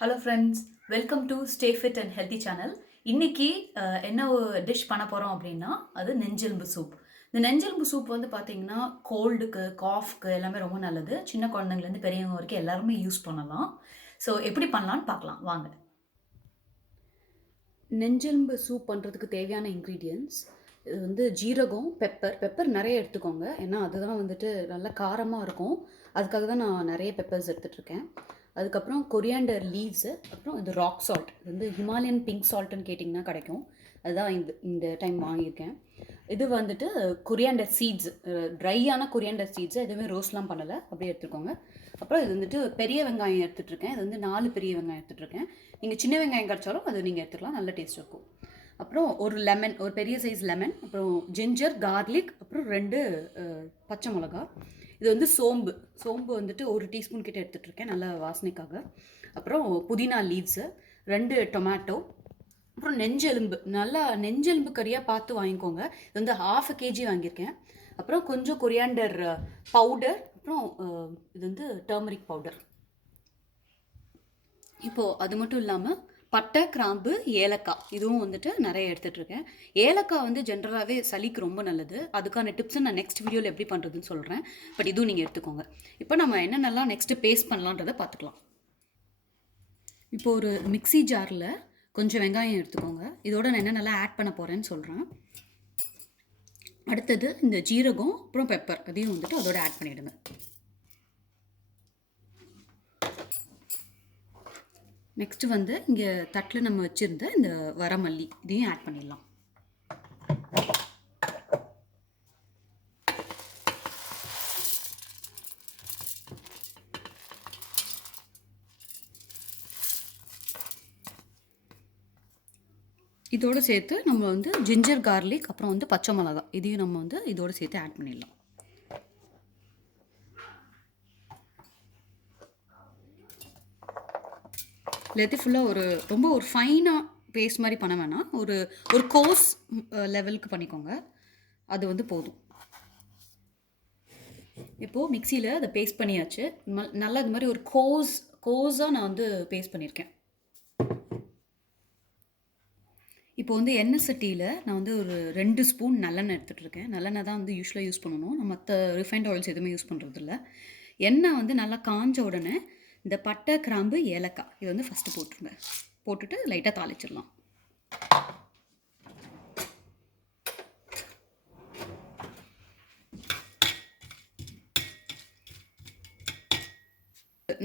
Hello friends, welcome to stay fit and healthy channel. இன்னைக்கு என்ன dish பண்ண போகிறோம் அப்படின்னா அது நெஞ்செலும்பு சூப். இந்த நெஞ்செலும்பு சூப் வந்து பார்த்தீங்கன்னா கோல்டுக்கு, காஃப்க்கு எல்லாமே ரொம்ப நல்லது. சின்ன குழந்தைங்கலேருந்து பெரியவங்க வரைக்கும் எல்லாருமே யூஸ் பண்ணலாம். ஸோ எப்படி பண்ணலான்னு பார்க்கலாம் வாங்க. நெஞ்செலும்பு சூப் பண்ணுறதுக்கு தேவையான இன்க்ரீடியன்ட்ஸ் இது வந்து ஜீரகம், பெப்பர் நிறைய எடுத்துக்கோங்க. ஏன்னா அதுதான் வந்துட்டு நல்லா காரமாக இருக்கும். அதுக்காக தான் நான் நிறைய பெப்பர்ஸ் எடுத்துகிட்ருக்கேன். அதுக்கப்புறம் கொரியாண்டர் லீவ்ஸு, அப்புறம் இது ராக் சால்ட். இது வந்து ஹிமாலயன் பிங்க் சால்ட்டுன்னு கேட்டிங்கன்னா கிடைக்கும். அதுதான் இந்த டைம் வாங்கியிருக்கேன். இது வந்துட்டு கொரியாண்டர் சீட்ஸ், ட்ரையான கொரியாண்டர் சீட்ஸு, எதுவுமே ரோஸ்ட்லாம் பண்ணலை, அப்படியே எடுத்துக்கோங்க. அப்புறம் இது வந்துட்டு பெரிய வெங்காயம் எடுத்துகிட்ருக்கேன். இது வந்து 4 பெரிய வெங்காயம் எடுத்துகிட்ருக்கேன். நீங்கள் சின்ன வெங்காயம் கிடச்சாலும் அது நீங்கள் எடுத்துக்கலாம், நல்ல டேஸ்ட் இருக்கும். அப்புறம் ஒரு லெமன், ஒரு பெரிய சைஸ் லெமன், அப்புறம் ஜிஞ்சர், கார்லிக், அப்புறம் 2 பச்சை மிளகா. இது வந்து சோம்பு வந்துட்டு 1 டீஸ்பூன் கிட்ட எடுத்துகிட்ருக்கேன், நல்ல வாசனைக்காக. அப்புறம் புதினா லீவ்ஸு, 2 டொமேட்டோ, அப்புறம் நெஞ்செலும்பு கறியாக பார்த்து வாங்கிக்கோங்க. இது வந்து 1/2 kg வாங்கியிருக்கேன். அப்புறம் கொஞ்சம் கொரியாண்டர் பவுடர், அப்புறம் இது வந்து டர்மரிக் பவுடர். இப்போது அது மட்டும் இல்லாமல் பட்டை, கிராம்பு, ஏலக்காய் இதுவும் வந்துட்டு நிறைய எடுத்துகிட்ருக்கேன். ஏலக்காய் வந்து ஜென்ரலாகவே சளிக்கு ரொம்ப நல்லது. அதுக்கான டிப்ஸை நான் நெக்ஸ்ட் வீடியோவில் எப்படி பண்ணுறதுன்னு சொல்கிறேன். பட் இதுவும் நீங்கள் எடுத்துக்கோங்க. இப்போ நம்ம என்னென்னலாம் நெக்ஸ்ட்டு பேஸ்ட் பண்ணலான்றதை பார்த்துக்கலாம். இப்போ ஒரு மிக்ஸி ஜாரில் கொஞ்சம் வெங்காயம் எடுத்துக்கோங்க. இதோட நான் என்னென்னலாம் ஆட் பண்ண போகிறேன்னு சொல்கிறேன். அடுத்தது இந்த ஜீரகம், அப்புறம் பெப்பர், அதையும் வந்துட்டு அதோட ஆட் பண்ணிவிடுங்க. நெக்ஸ்ட்டு வந்து இங்கே தட்டில் நம்ம வச்சுருந்த இந்த வரமல்லி இதையும் ஆட் பண்ணிடலாம். இதோடு சேர்த்து நம்ம வந்து ஜிஞ்சர், கார்லிக், அப்புறம் வந்து பச்சை மிளகா இதையும் நம்ம வந்து இதோடு சேர்த்து ஆட் பண்ணிடலாம். எல்லாத்தையும் ஃபுல்லாக ரொம்ப ஒரு ஃபைனாக பேஸ்ட் மாதிரி பண்ண வேணாம். ஒரு கோர்ஸ் லெவலுக்கு பண்ணிக்கோங்க, அது வந்து போதும். இப்போது மிக்சியில் அதை பேஸ்ட் பண்ணியாச்சு. நல்லா இது மாதிரி ஒரு கோஸாக நான் வந்து பேஸ்ட் பண்ணியிருக்கேன். இப்போ வந்து எண்ணெய் சட்டியில் நான் வந்து ஒரு 2 ஸ்பூன் நல்லெண்ணெய் எடுத்துகிட்ருக்கேன். நல்லெண்ணெய் தான் வந்து யூஸ்வலாக யூஸ் பண்ணணும். நம்ம மற்ற ரிஃபைண்ட் ஆயில்ஸ் எதுவுமே யூஸ் பண்ணுறதில்ல. எண்ணெய் வந்து நல்லா காஞ்ச உடனே இந்த பட்டை, கிராம்பு, ஏலக்காய் இது வந்து ஃபஸ்ட்டு போட்டுருங்க. போட்டுட்டு லைட்டாக தாளிச்சிடலாம்.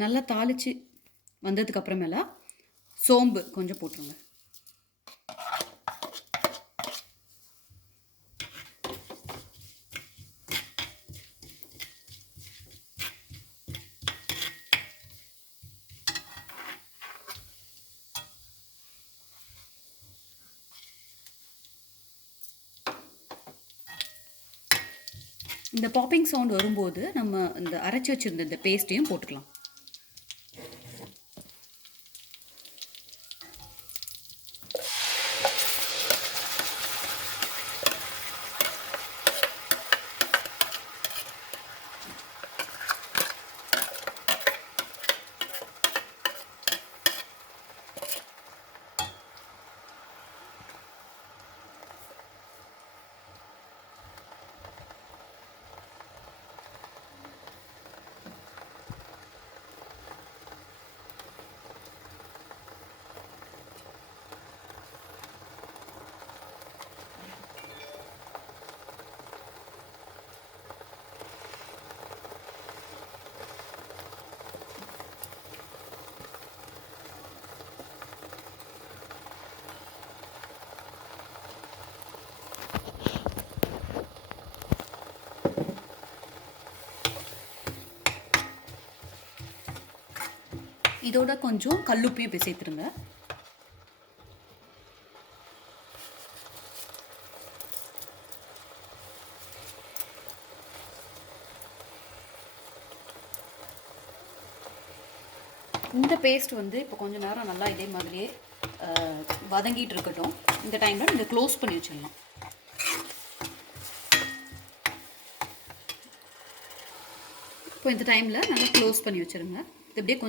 நல்லா தாளித்து வந்ததுக்கப்புறமேல சோம்பு கொஞ்சம் போட்டுருங்க. இந்த பாப்பிங் சவுண்ட் வரும்போது நம்ம இந்த அரைச்சி வச்சுருந்த இந்த பேஸ்ட்டையும் போட்டுக்கலாம். இதோட கொஞ்சம் கல்லுப்பையும் இப்போ சேர்த்துருங்க. இந்த பேஸ்ட் வந்து இப்போ கொஞ்சம் நேரம் நல்லா இதே மாதிரியே வதங்கிட்டு இருக்கட்டும். இந்த டைமில் நீங்கள் க்ளோஸ் பண்ணி வச்சிடலாம். இப்போ இந்த டைமில் நல்லா க்ளோஸ் பண்ணி வச்சுருங்க. இது அப்படியே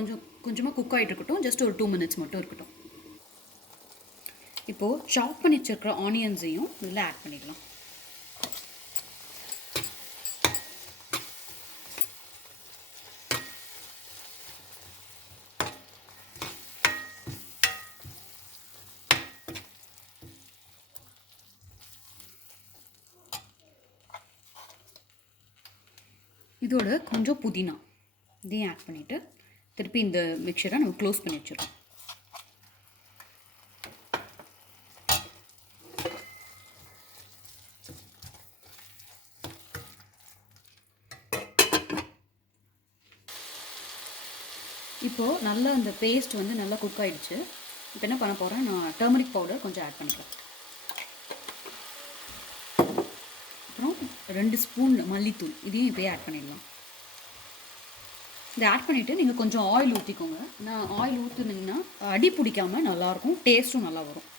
கொஞ்சமாக குக் ஆகிட்டு இருக்கட்டும். ஜஸ்ட் ஒரு 2 minutes மட்டும் இருக்கட்டும். இப்போது சாப் பண்ணி வச்சிருக்கிற ஆனியன்ஸையும் இதில் ஆட் பண்ணிடலாம். இதோட கொஞ்சம் புதினா இதையும் ஆட் பண்ணிவிட்டு திருப்பி இந்த மிக்சரை நம்ம க்ளோஸ் பண்ணி வச்சிடறோம். இப்போது நல்லா அந்த பேஸ்ட் வந்து நல்லா குக் ஆகிடுச்சு. இப்போ என்ன பண்ண போகிறேன், நான் டர்மரிக் பவுடர் கொஞ்சம் ஆட் பண்ணிக்கிறேன். அப்புறம் 2 ஸ்பூன் மல்லித்தூள் இதையும் இப்போயே ஆட் பண்ணிடலாம். இதை ஆட் பண்ணிவிட்டு நீங்கள் கொஞ்சம் ஆயில் ஊற்றிக்கோங்க. நான் ஆயில் ஊற்றுனீங்கன்னா அடி பிடிக்காமல் நல்லாயிருக்கும், டேஸ்ட்டும் நல்லா வரும்.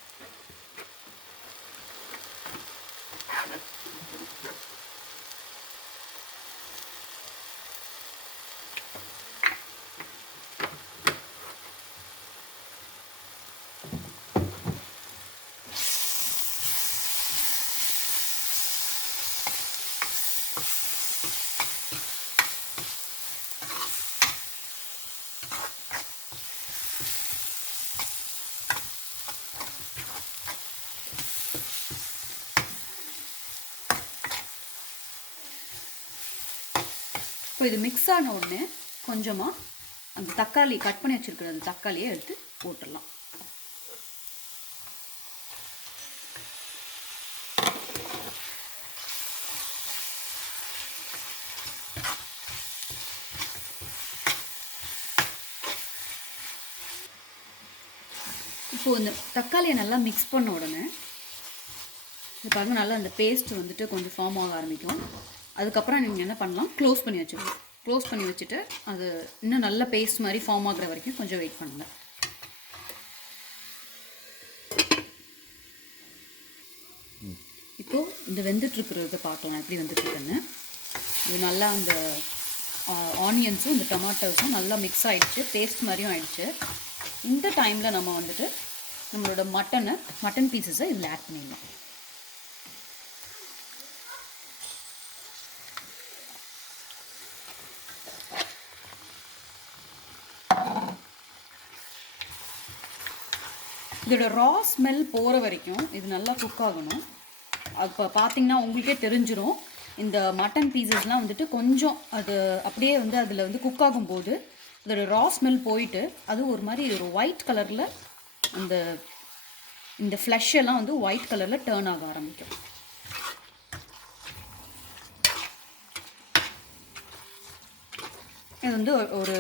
இப்போ இது மிக்ஸ் ஆன உடனே கொஞ்சமாக அந்த தக்காளி கட் பண்ணி வச்சுருக்கிற அந்த தக்காளியை எடுத்து போட்டுடலாம். இப்போது இந்த தக்காளியை நல்லா மிக்ஸ் பண்ண உடனே இது பாருங்கள், நல்லா அந்த பேஸ்ட் வந்துட்டு கொஞ்சம் ஃபார்ம் ஆக ஆரம்பிக்கும். அதுக்கப்புறம் நீங்கள் என்ன பண்ணலாம், க்ளோஸ் பண்ணி வச்சுக்கணும். க்ளோஸ் பண்ணி வச்சுட்டு அது இன்னும் நல்ல பேஸ்ட் மாதிரி ஃபார்ம் ஆகிற வரைக்கும் கொஞ்சம் வெயிட் பண்ணுங்கள். இப்போது இந்த வெந்துட்டுருக்கிறத பார்க்கலாம் எப்படி வந்துட்டுருக்குன்னு. இது நல்லா அந்த ஆனியன்ஸும் இந்த டொமாட்டோஸும் நல்லா மிக்ஸ் ஆகிடுச்சு, பேஸ்ட் மாதிரியும் ஆகிடுச்சு. இந்த டைமில் நம்ம வந்துட்டு நம்மளோட மட்டன் பீசஸை இதில் ஆட் பண்ணிடலாம். இதோட ரா ஸ்மெல் போகிற வரைக்கும் இது நல்லா குக் ஆகணும். அப்போ பார்த்தீங்கன்னா உங்களுக்கே தெரிஞ்சிடும், இந்த மட்டன் பீசஸ்லாம் வந்துட்டு கொஞ்சம் அது அப்படியே வந்து அதில் வந்து குக் ஆகும்போது இதோட ரா ஸ்மெல் போயிட்டு அது ஒரு மாதிரி ஒரு ஒயிட் கலரில் இந்த ஃப்ளஷ் எல்லாம் வந்து ஒயிட் கலரில் டேர்ன் ஆக ஆரம்பிக்கும். இது வந்து ஒரு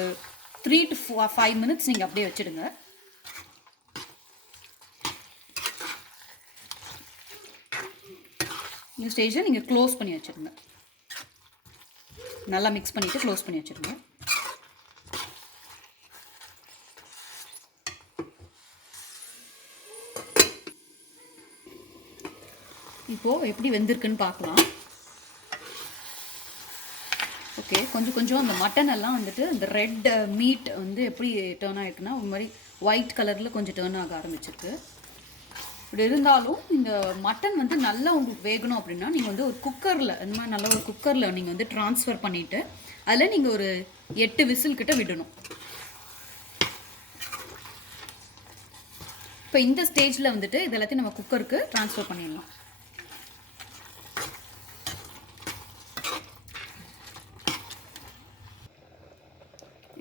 3 to 5 minutes நீங்கள் அப்படியே வச்சுடுங்க. இந்த ஸ்டேஜில் நீங்கள் க்ளோஸ் பண்ணி வச்சுருங்க. நல்லா மிக்ஸ் பண்ணிவிட்டு க்ளோஸ் பண்ணி வச்சுருங்க. இப்போது எப்படி வெந்திருக்குன்னு பார்க்கலாம். ஓகே, கொஞ்சம் அந்த மட்டன் எல்லாம் வந்துட்டு இந்த ரெட் மீட் வந்து எப்படி டேர்ன் ஆகிருக்குன்னா ஒரு மாதிரி ஒயிட் கலரில் கொஞ்சம் டேர்ன் ஆக ஆரம்பிச்சிருக்கு. இப்படி இருந்தாலும் இந்த மட்டன் வந்து நல்லா உங்களுக்கு வேகணும் அப்படின்னா நீங்கள் வந்து ஒரு குக்கரில், இந்த மாதிரி நல்ல ஒரு குக்கரில் நீங்கள் வந்து ட்ரான்ஸ்ஃபர் பண்ணிவிட்டு அதில் நீங்கள் ஒரு 8 விசில் கிட்ட விடணும். இப்போ இந்த ஸ்டேஜில் வந்துட்டு இது எல்லாத்தையும் நம்ம குக்கருக்கு ட்ரான்ஸ்ஃபர் பண்ணிடலாம்.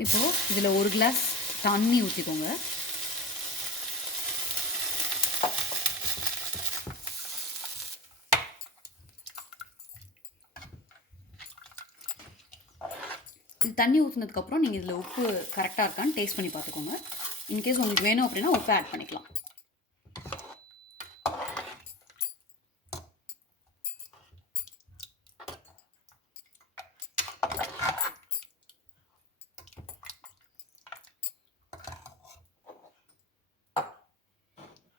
இப்போது இதில் 1 கிளாஸ் தண்ணி ஊற்றிக்கோங்க. இது தண்ணி ஊற்றினதுக்கப்புறம் நீங்கள் இதில் உப்பு கரெக்டாக இருக்கான்னு டேஸ்ட் பண்ணி பார்த்துக்கோங்க. இன்கேஸ் உங்களுக்கு வேணும் அப்படின்னா உப்பு ஆட் பண்ணிக்கலாம்.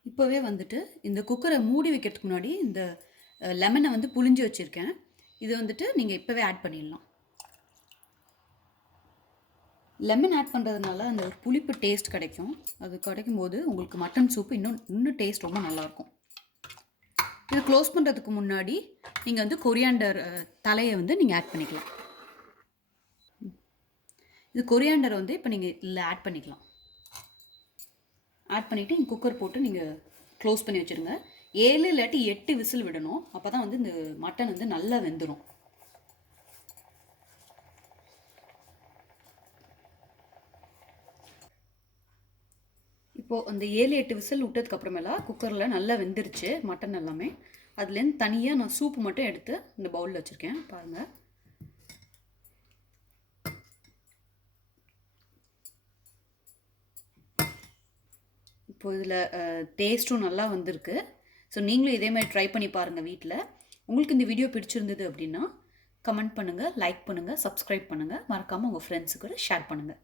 இப்போவே வந்துட்டு இந்த குக்கரை மூடி வைக்கிறதுக்கு முன்னாடி இந்த லெமனை வந்து புழிஞ்சு வச்சுருக்கேன். இது வந்துட்டு நீங்கள் இப்போவே ஆட் பண்ணிடலாம். லெமன் ஆட் பண்ணுறதுனால அந்த ஒரு புளிப்பு டேஸ்ட் கிடைக்கும். அது கிடைக்கும்போது உங்களுக்கு மட்டன் சூப்பு இன்னும் டேஸ்ட் ரொம்ப நல்லாயிருக்கும். இது க்ளோஸ் பண்ணுறதுக்கு முன்னாடி நீங்கள் வந்து கொரியாண்டர் தலையை வந்து நீங்கள் ஆட் பண்ணிக்கலாம். இது கொரியாண்டர் வந்து இப்போ நீங்கள் இதில் ஆட் பண்ணிக்கலாம். ஆட் பண்ணிவிட்டு நீங்கள் குக்கர் போட்டு நீங்கள் க்ளோஸ் பண்ணி வச்சுருங்க. 7 இல்லாட்டி 8 விசில் விடணும். அப்போ தான் வந்து இந்த மட்டன் வந்து நல்லா வெந்துடும். இப்போது அந்த 7-8 விசில் விட்டதுக்கப்புறமேலா குக்கரில் நல்லா வெந்துருச்சு மட்டன் எல்லாமே. அதுலேருந்து தனியாக நான் சூப்பு மட்டும் எடுத்து இந்த பவுலில் வச்சுருக்கேன் பாருங்கள். இப்போது இதில் டேஸ்ட்டும் நல்லா வந்திருக்கு. ஸோ நீங்களும் இதே மாதிரி ட்ரை பண்ணி பாருங்கள் வீட்டில். உங்களுக்கு இந்த வீடியோ பிடிச்சிருந்தது அப்படின்னா கமெண்ட் பண்ணுங்கள், லைக் பண்ணுங்கள், சப்ஸ்கிரைப் பண்ணுங்கள். மறக்காமல் உங்கள் ஃப்ரெண்ட்ஸுக்கு கூட ஷேர் பண்ணுங்கள்.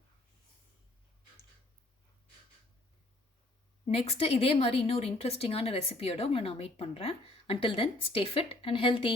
நெக்ஸ்ட்டு இதே மாதிரி இன்னொரு இன்ட்ரெஸ்டிங்கான ரெசிபியோட உங்களை நான் மீட் பண்ணுறேன். Until then, stay fit and healthy.